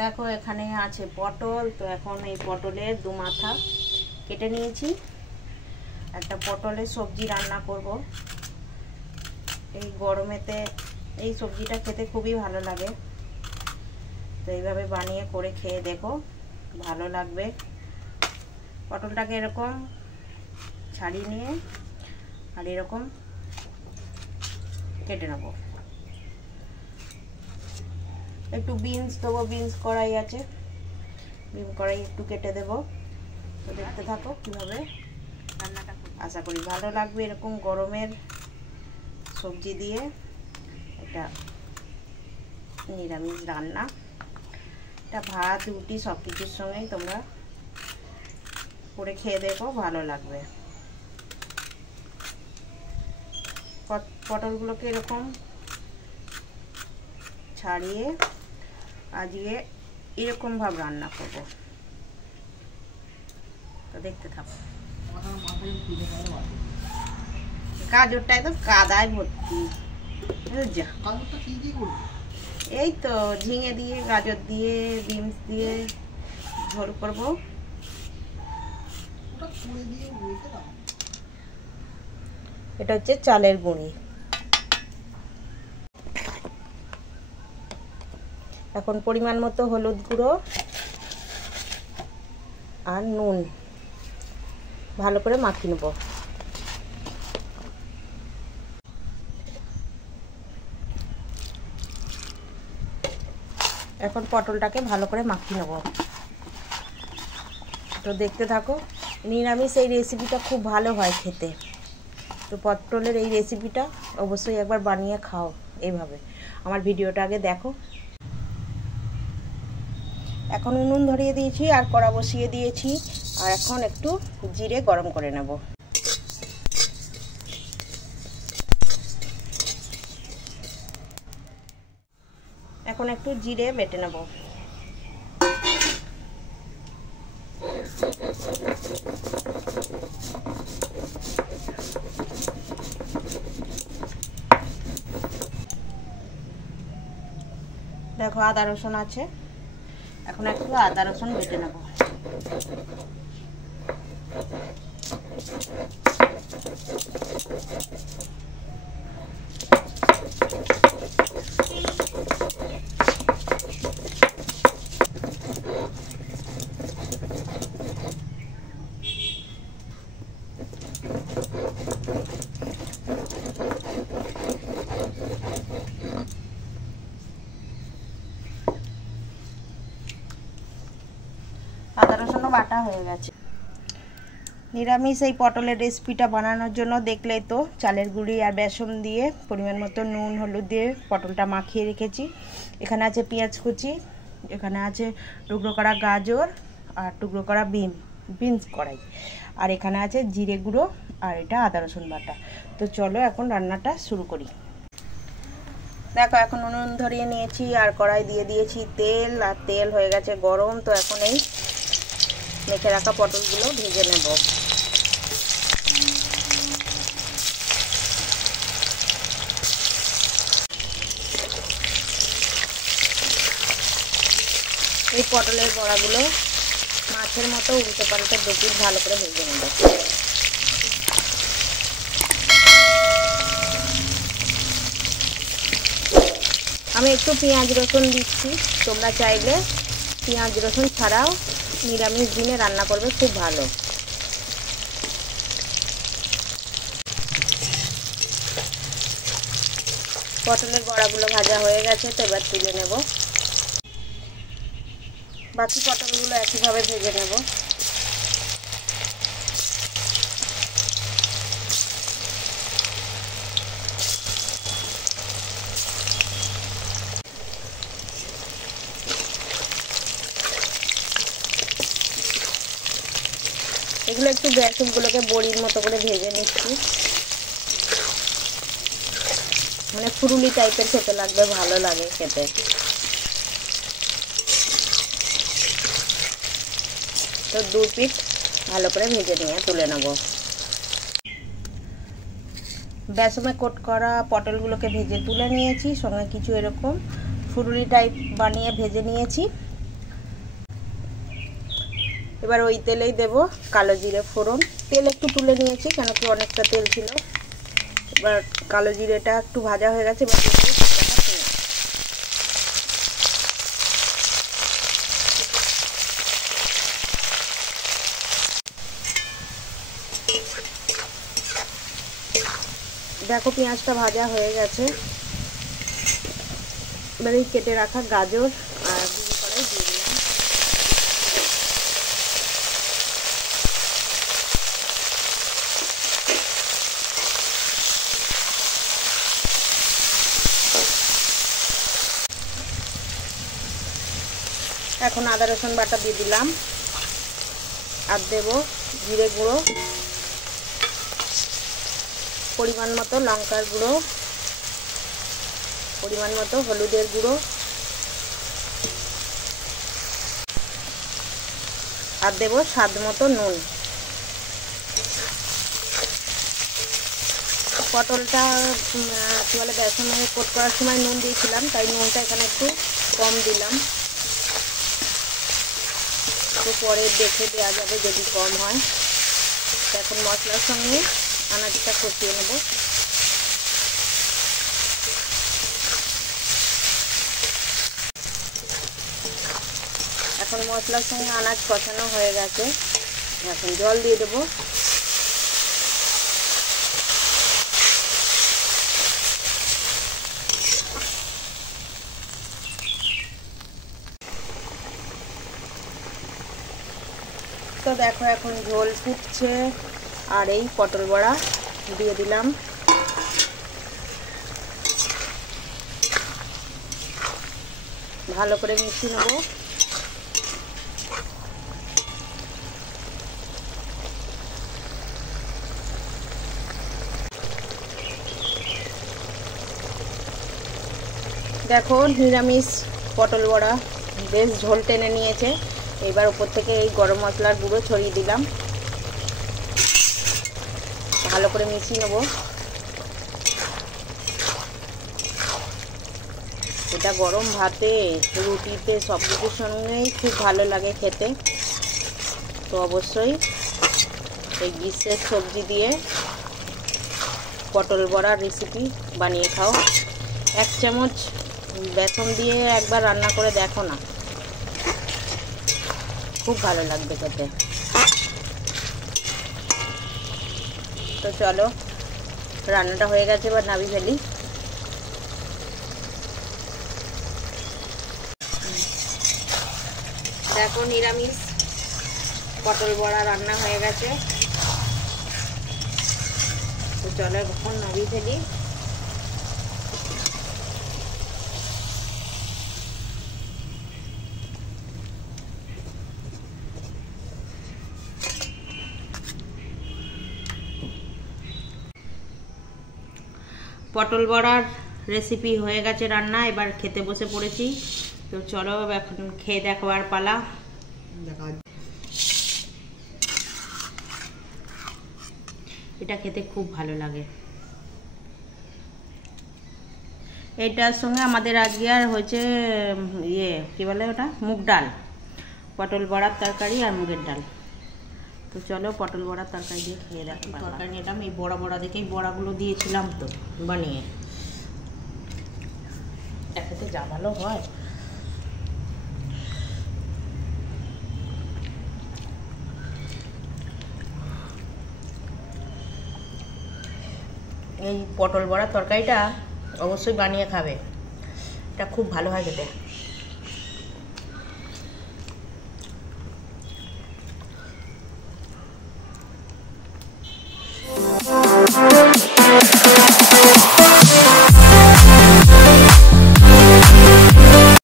দেখো এখানে আছে পটল, তো এখন এই পটলের দু মাথা কেটে নিয়েছি। একটা পটলের সবজি রান্না করব। এই গরমেতে এই সবজিটা খেতে খুবই ভালো লাগে, তো এইভাবে বানিয়ে করে খেয়ে দেখো, ভালো লাগবে। পটলটাকে এরকম ছাড়িয়ে নিয়ে আর এরকম কেটে নেব। একটু বিনস দেবো, বিনস কড়াই আছে, বিন কড়াই একটু কেটে দেবো। তো দেখতে থাকো কীভাবে রান্নাটা, আশা করি ভালো লাগবে। এরকম গরমের সবজি দিয়ে এটা নিরামিষ রান্না, এটা ভাত রুটি সব কিছুর সঙ্গেই তোমরা করে খেয়ে দেখো, ভালো লাগবে। পটলগুলোকে এরকম ছাড়িয়ে আজকে এরকম ভাবে রান্না করব, তো দেখতে থাকো। গাজরটাই তো কাদায় ভর্তি। এই তো ঝিঙে দিয়ে, গাজর দিয়ে, বিনস দিয়ে ঝোল করবো। এটা হচ্ছে চালের গুঁড়ি। এখন পরিমাণ মতো হলুদ গুঁড়ো আর নুন ভালো করে মাখিয়ে নেব। এখন পটলটাকে ভালো করে মাখিয়ে নেব, তো দেখতে থাকো। নিরামিষ এই রেসিপিটা খুব ভালো হয় খেতে, তো পটলের এই রেসিপিটা অবশ্যই একবার বানিয়ে খাও এইভাবে। আমার ভিডিওটা আগে দেখো। এখন উনুন ধরিয়ে দিয়েছি আর কড়া বসিয়ে দিয়েছি, আর এখন একটু জিরে গরম করে নেব। এখন একটু জিরে বেটে নেব। দেখো আদা রসুন আছে, এখন একটু আদা রসুন বেটে নেব। আদা রসুন বাটা হয়ে গেছে। নিরামিষ এই পটলের রেসিপিটা বানানোর জন্য দেখলেই তো, চালের গুঁড়ি আর বেসন দিয়ে পরিমাণ মতো নুন হলুদ দিয়ে পটলটা মাখিয়ে রেখেছি। এখানে আছে পেঁয়াজ কুচি, এখানে আছে টুকরো করা গাজর আর টুকরো করা বিনস কড়াই, আর এখানে আছে জিরে গুঁড়ো আর এটা আদা রসুন বাটা। তো চলো এখন রান্নাটা শুরু করি। দেখো এখন উনুন ধরিয়ে নিয়েছি আর কড়াই দিয়ে দিয়েছি তেল, আর তেল হয়ে গেছে গরম। তো এখন এই মেখে রাখা পটলগুলো ভেজে নেব। এই পটলের বড়াগুলো মাছের মতো উল্টে পাল্টে দুটি ভালো করে ভেজে নেব। আমি একটু পেঁয়াজ রসুন দিচ্ছি, তোমরা চাইলে পেঁয়াজ রসুন ছাড়াও নিরামিষ দিনে রান্না করবে, খুব ভালো। পটলের বড়াগুলো ভাজা হয়ে গেছে, তো এবার তুলে নেব। বাকি পটলগুলো একইভাবে ভেজে নেব। এগুলো একটু বেসনগুলোকে বড়ির মতো করে ভেজে নিচ্ছি, মানে ফুরুলি টাইপের খেতে লাগবে, ভালো লাগে খেতে। তো দু পিঠ ভালো করে ভেজে নিয়ে তুলে নেব। বেসনে কোট করা পটলগুলোকে ভেজে তুলে নিয়েছি, সঙ্গে কিছু এরকম ফুরুলি টাইপ বানিয়ে ভেজে নিয়েছি। এবার ওই তেলেই দেব কালো জিরে ফোড়ন। তেল একটু তুলে নিয়েছি কেন কি অনেকটা তেল ছিল। এবার কালো জিরেটা একটু ভাজা হয়ে গেছে, এবার দিয়ে দেবো দেখো পেঁয়াজটা ভাজা হয়ে গেছে। এবার এই কেটে রাখা গাজর আর গুঁড়ো কড়াই দিয়ে দিলাম। এখন আদা রসুন বাটা দিয়ে দিলাম, আর দেব জিরে গুঁড়ো, পরিমাণ মতো লঙ্কার গুঁড়ো, পরিমাণ মতো হলুদের গুঁড়ো, আর দেব স্বাদ মতো নুন। পটলটা কি বলে বেসনে কোট করার সময় নুন দিয়েছিলাম, তাই নুনটা এখানে একটু কম দিলাম। তো পরে দেখে দেওয়া যাবে যদি কম হয়। এখন মশলার সঙ্গে আনাজটা কষিয়ে নেব। এখন মশলার সঙ্গে আনাজ কষানো হয়ে গেছে, এখন জল দিয়ে দেবো। তো দেখো এখন ঝোল ফুটছে, আর এই পটল বড়া দিয়ে দিলাম। ভালো করে মিশিয়ে নেব। দেখো নিরামিষ পটল বড়া বেশ ঝোল টেনে নিয়েছে। এবার উপর থেকে এই গরম মশলার গুঁড়ো ছড়িয়ে দিলাম, ভালো করে মিশিয়ে নেব। এটা গরম ভাতে, রুটিতে, সব কিছুর সঙ্গেই খুব ভালো লাগে খেতে। তো অবশ্যই এই গ্রীষ্মের সবজি দিয়ে পটল বড়ার রেসিপি বানিয়ে খাও। 1 চামচ বেসন দিয়ে একবার রান্না করে দেখো না, খুব ভালো লাগবে খেতে। তো চলো রান্নাটা হয়ে গেছে, এবার নামিয়ে ফেলি। দেখো নিরামিষ পটল বড়া রান্না হয়ে গেছে। তো চলো এখন নামিয়ে ফেলি। পটল বড়ার রেসিপি হয়ে গেছে রান্না, এবার খেতে বসে পড়েছি। তো চলো এখন খেয়ে দেখবার পালা। এটা খেতে খুব ভালো লাগে। এটার সঙ্গে আমাদের আজকে আর হয়েছে কি বলে ওটা, মুগ ডাল, পটল বড়ার তরকারি আর মুগের ডাল। তো চলো পটল বড়ার তরকারি দিয়ে খেয়ে দেখো। তরকারি নিলাম এই বড়া বড়া দেখেই, বড়াগুলো দিয়েছিলাম তো বানিয়ে, খেতে যা ভালো হয়। এই পটল বড়ার তরকারিটা অবশ্যই বানিয়ে খাবে, এটা খুব ভালো হয় খেতে।